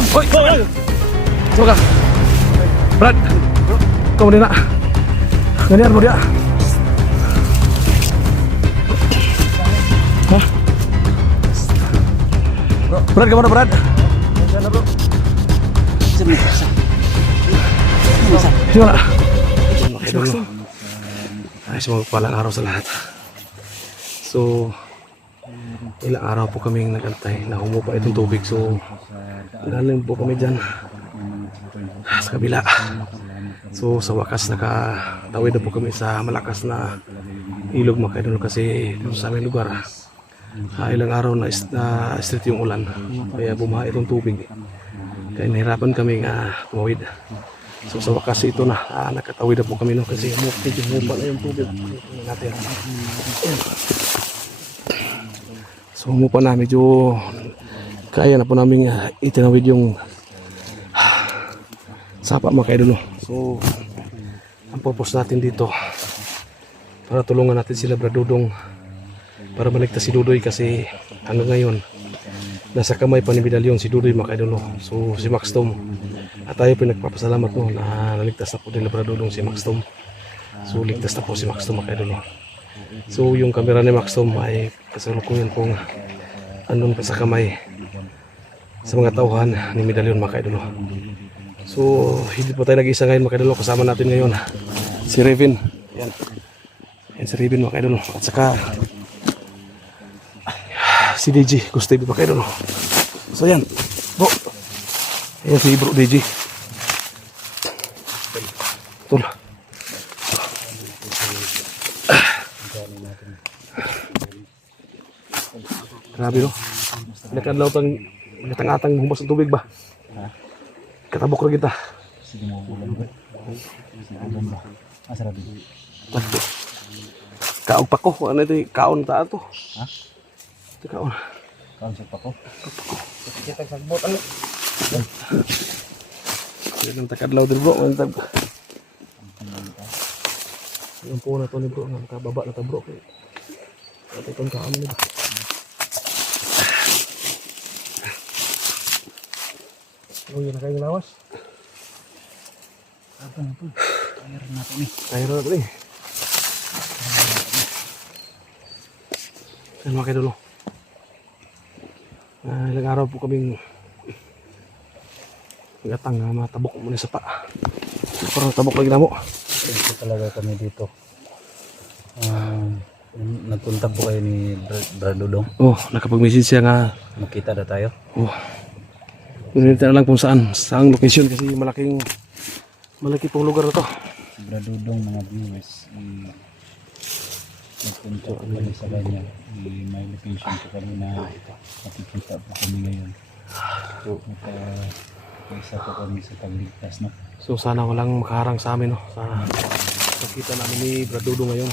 Hoy! Sama ka? Brad! Ikaw mo din na. Ganyan mo dia. Hah? Brad, kamu na Brad? Gimana? Ay, semoga palang araw sa lahat. So, ilang araw po kaming nagantay na humupa itong tubig. So, lalim po kami dyan sa kabila. So, sa wakas nakatawid na po kami sa malakas na ilog mga kaidol kasi dito sa aming lugar. Ilang araw na street yung ulan. Kaya bumaha itong tubig. Kaya nahirapan kaming tumawid. So sa wakas ito na, nakatawid na po kami no, kasi medyo humupa na yung tubig. Natin. So humupa na, medyo kaya na po namin itinawid yung sapa mga kaidol. So ang purpose natin dito para tulungan natin sila Brad Dudong para maligtas si Dudoy kasi hanggang ngayon nasa kamay pa ni Medalyon si Dudoy mga kaidol. So si Max Tom at tayo pinagpapasalamat mo na naligtas na po nila Brad Dudong si Max Tom. So ligtas na po si Max Tom mga kaidol. So yung kamera ni Max Tom ay kasalukuyan pong andun pa sa kamay sa mga tauhan ni Medalyon mga kaidol. So hindi po tayo nag-isa ngayon mga kaidol. Kasama natin ngayon si Revin. Yan. Yan si Revin mga kaidol. At saka si DJ Gustevi mga kaidol. So yan bro. Yan si bro DJ. Betul. Grabe no. Nakadlaw tang atang humas ng tubig ba? Katabok ra kita. Sige mo ulan ba? Sige ulan ba? Asarap din. Kaog pa ko, ano ito, kaon ta to. Ha? Ito kaon. Kaon sa pako. Kita sagbot ano. Yan ang takadlaw din bro, ang tag. Yung po na to ni bro, nakababa na ta bro. Ito itong kaon nila. Oh, yun na kayong lawas. Apa na po? Air natin eh. Ayun na ito eh. Yan mga kaidolo. Ilang araw po kaming gatang na matabok muna sa pa. Parang tabok lagi na mo. Ito talaga kami dito. Nagpunta po kayo ni Brad Dudong. Oh, nakapag-message siya nga. Makita na tayo. Oh. Pinunita na lang kung saan location kasi malaki pong lugar na to. Si Brad Dudong mga viewers. Nagpunta po kami sa kanya. May location po kami na makikita po kami ngayon. So, isa po kami sa pagligtas na. So sana walang makaharang sa amin no. Sana makita namin ni Brad Dudong ngayon.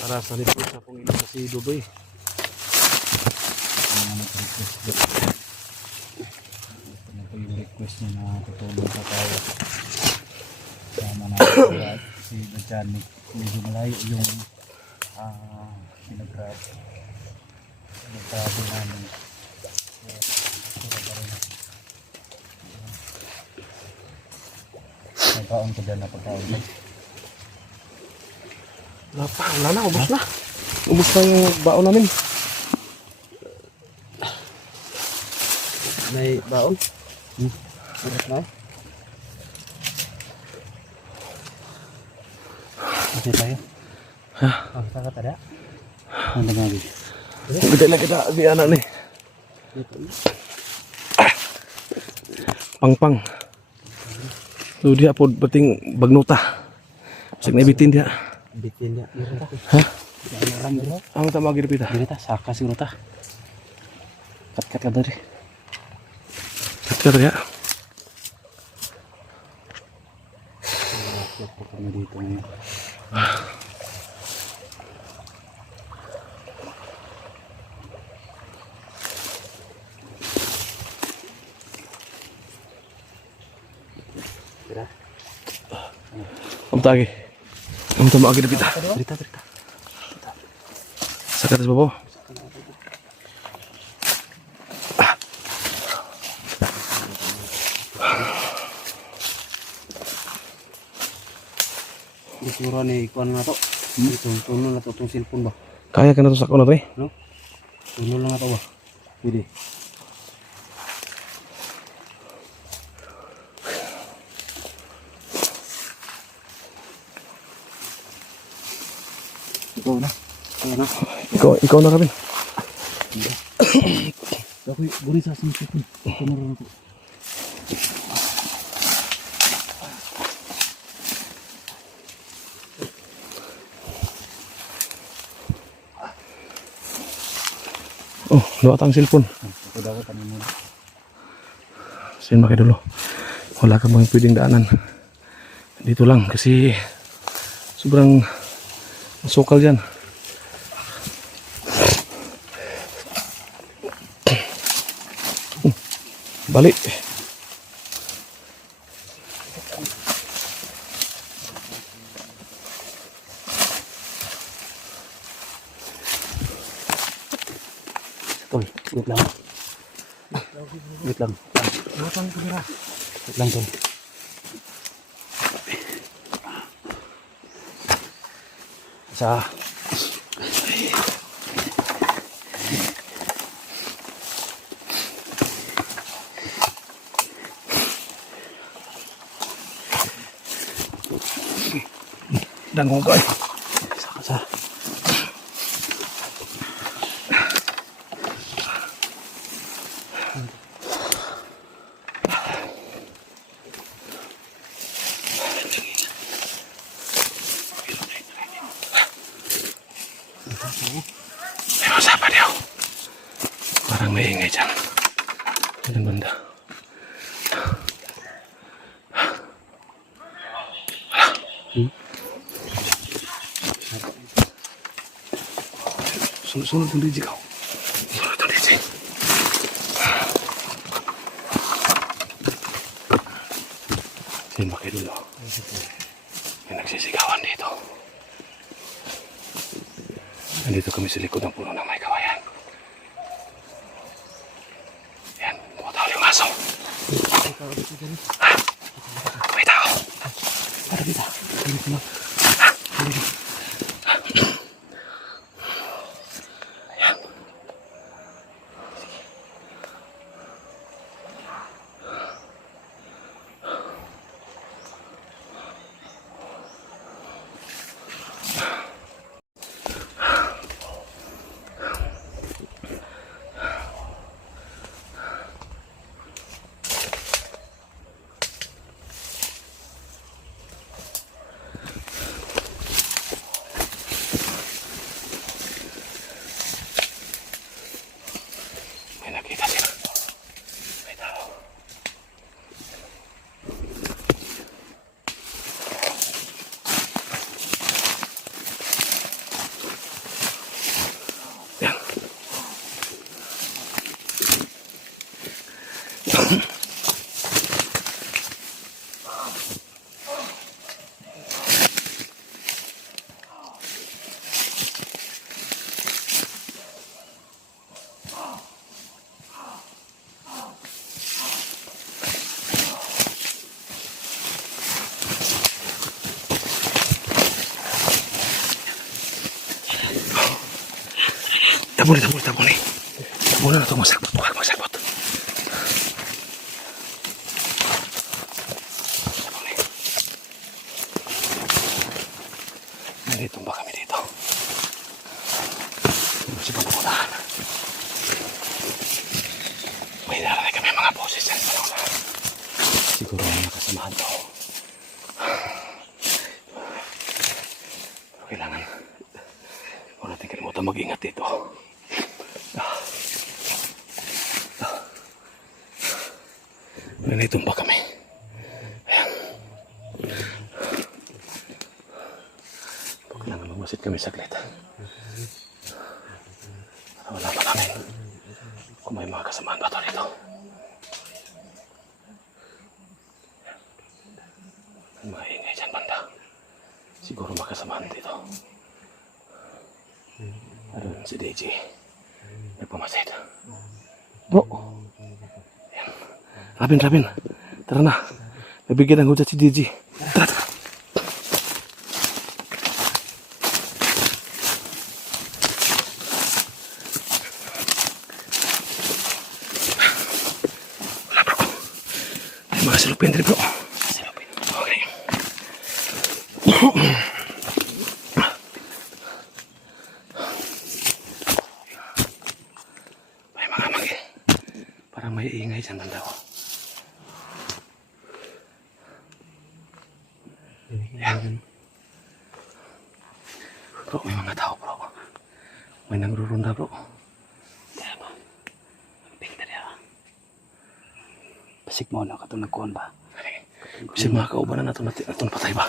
Para sa nito sa pong ilang si Dudoy. Ano po yung request niya na tutulong sa tayo. Sama natin si Bajanik. Medyo malayo yung pinag-grab namin. May kaon ko dyan na pagkaon mo. Wala na, ubos na. Ubos na yung baon namin. May baon? Sarap na? Kasi tayo? Ha? Ang saka tada? Ano nga di? Gede lang kita di anak nih. Pang. So dia po penting bagnuta. Sik nabitin dia. Bitin niya. Hah? Alam Ang tama gid pita. Dili ta, saka siguro ta. Kat ka dari. Sekitar ya. Siap po kami dito ngayon. Tagi. Ang tama gid pita. Cerita. Sa atas bawah. siguro ni ikuan na to. Ito, tuno na to itong cellphone ba? Kaya ka na to sa kuno tre. No? Tuno lang na to ba? Pwede. Ikaw na. Ikaw na. Ikaw na Rabin. Ako buri sa cellphone. Ito na rin ako. Oh, luwat ang cellphone. Ito daw ko mo. Sin makidulo. Wala ka mga pwedeng daanan. Dito lang kasi sobrang sukal yan. Balik. Tol, wait lang. Wait lang. Wait lang, tol. Sa Dangong ko eh. sa May usapan daw. Parang may ingay dyan. Yan banda. Sunod yung DJ ko. Sunod yung DJ. Sin makidulo. May nagsisigawan dito. Nandito kami sa likod ng puno ng may kawayan. Yan, pumatawal yung aso. Ha? May tao. para dito. Yan. May nakita sila. May tao. Yan. Tabuni. Tabuni na ito masakbot. Huwag masakbot. Tabuni. Nandito ba kami dito? Kasi papunahan. May narinig kami mga boses dyan sa loob. Siguro may nakasamahan to. Pero kailangan huwag natin kalimutan mag-ingat dito. Nanitumba kami. Ayan. Kailangan magmasid kami saglit. Para wala pa namin kung may mga kasamaan ba ito dito. May mga ingay dyan banda. Siguro makasamaan dito. Ayun, si DJ. Nagpamasid. Bro. Ayan. Rabin. Tara na. Nabigyan ng hudyat si DJ. Tara. mga silupin dito bro. Silupin. Okay. May mga magi. Parang may ingay dyan banda ko. Yan. Bro, may mga tao bro. May nangrurunda bro. Kaya ba? Pingta niya. Pasik mo na katong nagkuhan ba? Kasi mga kaubanan natin patay ba?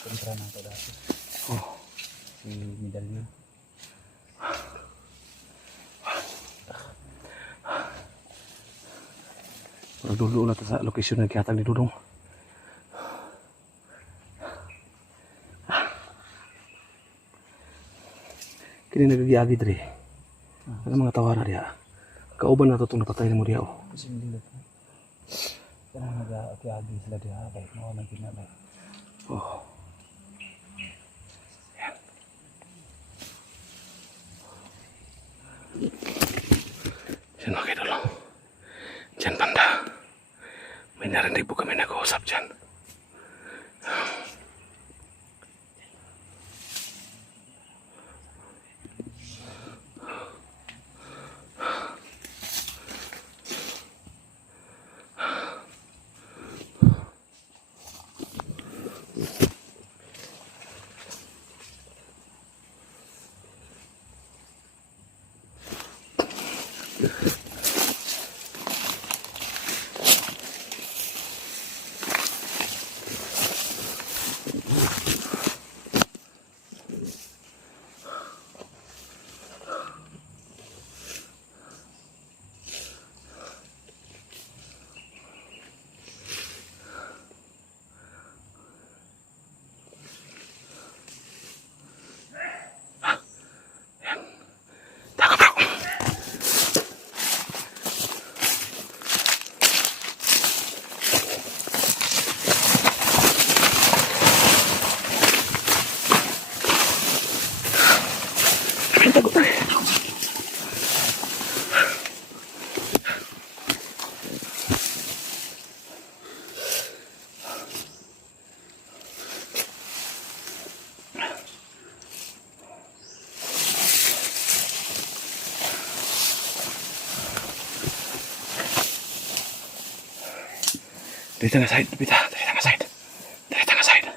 Kontra na ito dati. Oh. Si medalyo. Para dulu na sa location na kiyatag ni Dudong. Kini nagagiagi diri. Ano mga tawara diha? Kauban na to itong napatay na mo diha. Oh. Kasi hindi na ito. Kaya nag-agi sila diha. Kahit mo nang ginabay. Oh. Yan. Yan mga idol. Diyan banda. May narinig po kami nag-uusap dyan. Taka bro. Kami takot na. Dari tengah side, Pita. Dari tengah side. Dari tengah side.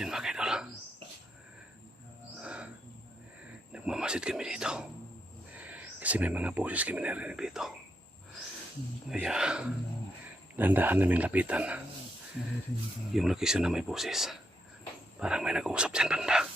Yan mga idol. Nagmamasid kami dito. Kasi may mga boses kami narinig dito. Kaya dandahan namin lapitan yung location na may boses. Parang may nag-uusap dyan banda.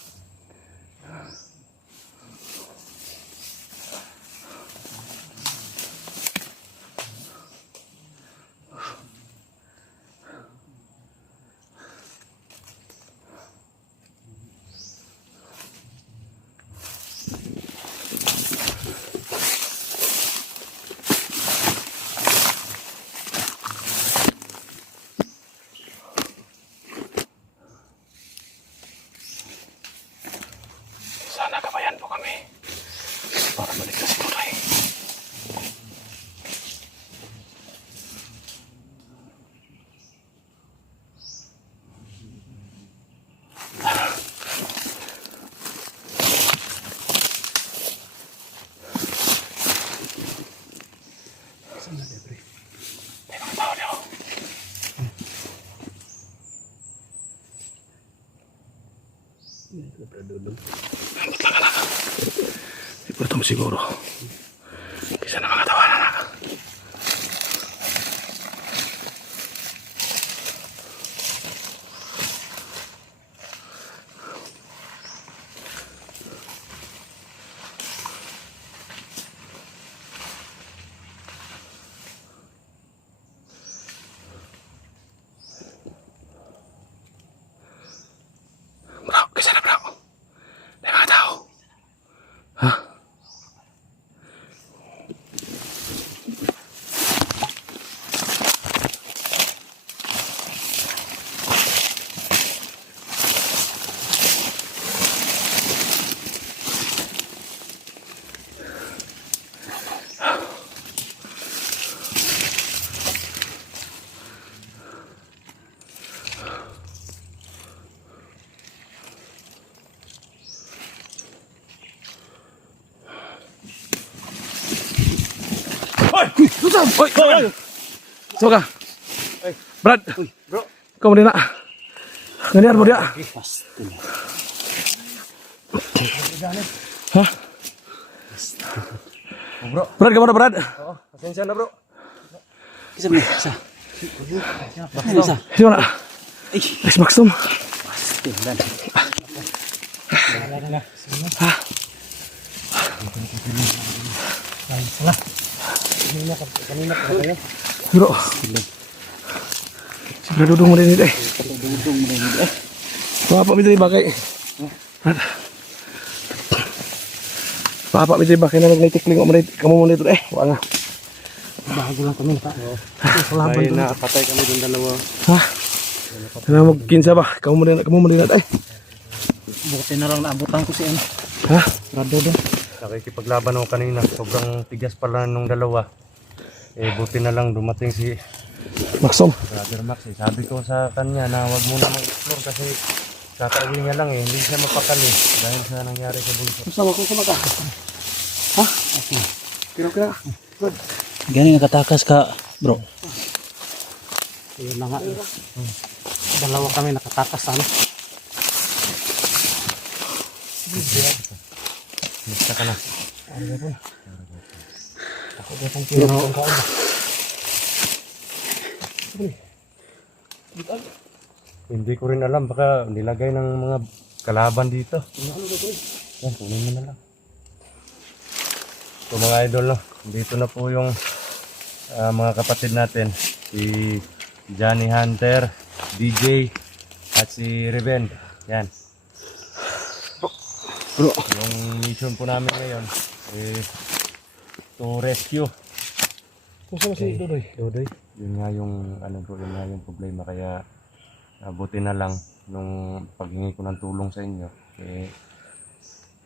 Sana kabayan po kami para maligtas si Tutoy. May mga tao daw. Ambot lang ka. Iporto mo siguro. Kisa na mga tawanan na. Hoy! Hoy! So ka? Brad! Bro. Ikaw mo din na. Ganyan mo dia. Pasti na. Ha? Oh, bro. Brad, kamu na Brad? Oo, pasensya na bro. Isa mo, isa. Isa. Sino na? Next maximum. Pasti na. Bro. Sudah duduk mo din dito eh. Dudong mo rin eh. Papa mo dito bakay. Brad. Papa mo dito bakay na nagnitikling mo dito. Kamu mo dito eh. Wala nga. Bago lang kami pa. Salamat Ay doon. nakapatay kami doon dalawa. Ha? Kailangan magkinsa ba? Kamu mo din na eh. Buti na lang naabutan ko si ano. Ha? Rado doon. Nakikipaglaban ako kanina. Sobrang tigas pala nung dalawa. Eh buti na lang dumating si Maxom. Brother Max. Sabi ko sa kanya na wag muna mag-explore kasi kakauwi niya lang eh. Hindi siya mapakali dahil sa nangyari sa bunso. Sama ko sa mata. Ha? Kira-kira. Ganyan nakatakas ka, bro. Yun na nga. Dalawa kami nakatakas ano. Basta ka na. Pero Hindi ko rin alam. Baka nilagay ng mga kalaban dito. Yan, kunin mo na lang. So mga idol, no? Dito na po yung mga kapatid natin. Si Johnny Hunter, DJ, at si Reven. Yan. Bro. Yung mission po namin ngayon to rescue. Kung saan si Dodoy? Dodoy. Yun nga yung yun nga yung problema, kaya buti na lang nung paghingi ko ng tulong sa inyo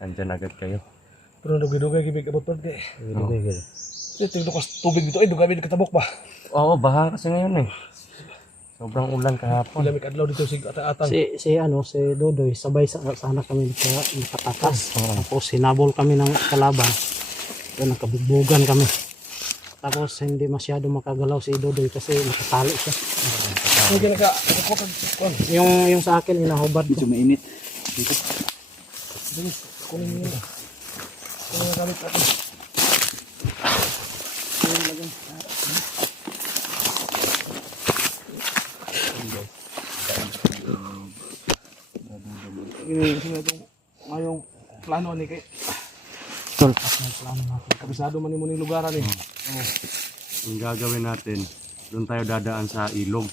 andyan agad kayo. Pero dugay-dugay gibig abot pad kay. Dugay gid. Tingdo ka tubig dito ay dugay katabok ba? Oo, baha kasi ngayon eh. Sobrang ulan kahapon. Lamig adlaw dito sig ata-atang. si Dodoy sabay sana kami nakatakas. Tapos sinabol kami ng kalaban. Kaya nakabugbugan kami. Tapos hindi masyado makagalaw si Dodoy kasi nakatali siya. Sige ka. Yung sa akin inahubad ko. mainit. Dito. Kunin mo na. Kunin gamit natin. Ini itong ngayong plano ni kay. Tol, plano natin. Kabisado man nimo ning lugaran ni. Ang gagawin natin, doon tayo dadaan sa ilog.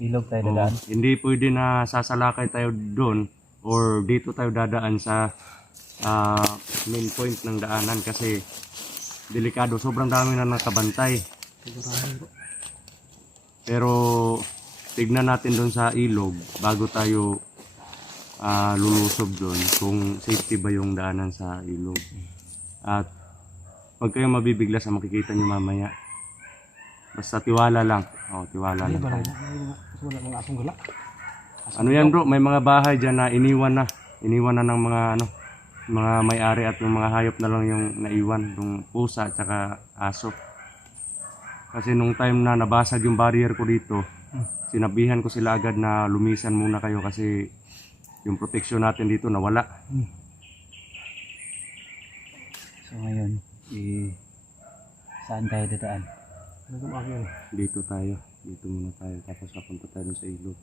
Ilog tayo Oo, hindi pwede na sasalakay tayo doon or dito tayo dadaan sa main point ng daanan kasi delikado, sobrang dami na nakabantay. Pero tignan natin doon sa ilog bago tayo lulusob doon kung safety ba yung daanan sa ilog. At pag kayo mabibigla sa makikita nyo mamaya, basta tiwala lang. Tiwala lang. Wala mga asong gala. Ano yan bro, may mga bahay dyan na iniwan na ng mga mga may-ari at yung mga hayop na lang yung naiwan, yung pusa at saka aso. Kasi nung time na nabasag yung barrier ko dito, sinabihan ko sila agad na lumisan muna kayo kasi yung proteksyon natin dito nawala. So ngayon, saan tayo dadaan? Dito muna tayo tapos papunta tayo dun sa ilog.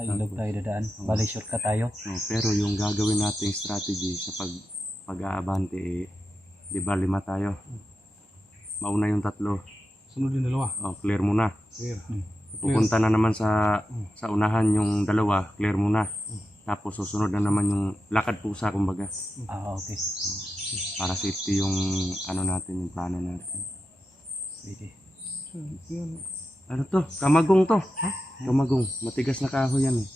Ilog tayo dadaan. Bali shortcut tayo. Pero yung gagawin nating strategy sa pag-aabante di ba 5 tayo. Mauna yung 3. Sunod din dalawa. Clear muna. Clear. Pupunta na naman sa unahan yung 2, clear muna. Tapos susunod na naman yung lakad pusa kumbaga. Okay. Para safety yung ano natin, yung plano natin. Pwede. Ano to? Kamagong to. Kamagong. Matigas na kahoy yan eh.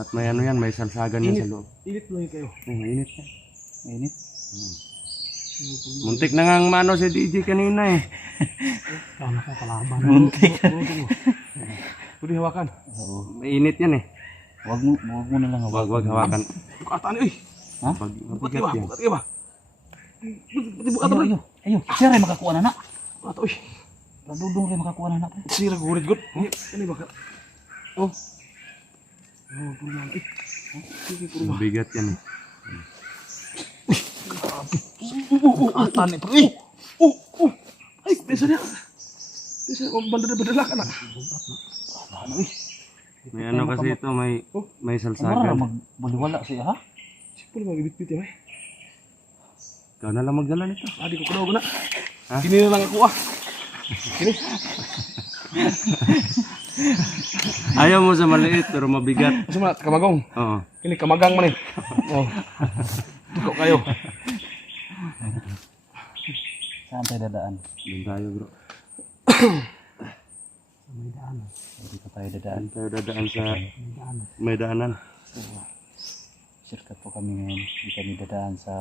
At may ano yan, may salsagan yan sa loob. Init mo kayo. Init yan. Mainit. Muntik na nga ang mano si DJ kanina eh. Ano ko kalaban. Pwede hawakan. Oo. Mainit yan eh. Wag mo na lang hawak. Wag hawakan. Bukatan eh. Ha? Bukat Mabigat ba? yan. Bukat ba? Pwede bukat ba? Ayo. Siya rin makakuha na na. Bukat eh. Radudong rin makakuha na na. Sira gurit gut. Ini bukat. Oh. Oh, puluhan eh. Sige puluhan. Mabigat yan eh. Bukatan eh. Ay, bisa niya. Bisa kung bandala ka na. May ano kasi ito, may Mara salsagan. magbuliwala siya ha. Sipul magibit-bit yan eh. Ikaw na lang magdala nito. Adi ko kunaw na. Ha? Kini na lang ako ah. Kini. Ayaw mo sa maliit pero mabigat. Asa man kamagong. Oo. Kini kamagang man eh. Oh. Tuko kayo. Saan tayo dadaan? Doon tayo bro. May daan. Hindi pa tayo dadaan. Doon tayo dadaan sa May daan. may daanan. Shortcut po kami ngayon. Hindi kami dadaan sa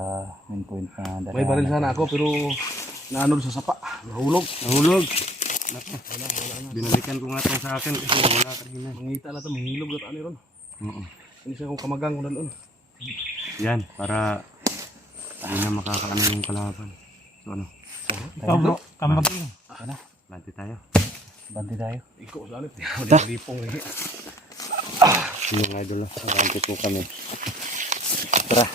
main point na dadaan. May baril sana ako pero naanod sa sapa. Nahulog. Nahulog. Naku. Binalikan ko nga itong sa akin kasi wala kanina. Mangita na ito, manghilog na tayo ron. Oo. Ini siya kung kamagang ko na doon. Yan, para hindi na makakaano yung kalaban. So ano, Ikaw bro, kamag yun. lanti tayo. Bandi tayo. Iko, sanit. Lipong eh. Yung idol, lanti po kami. Tara.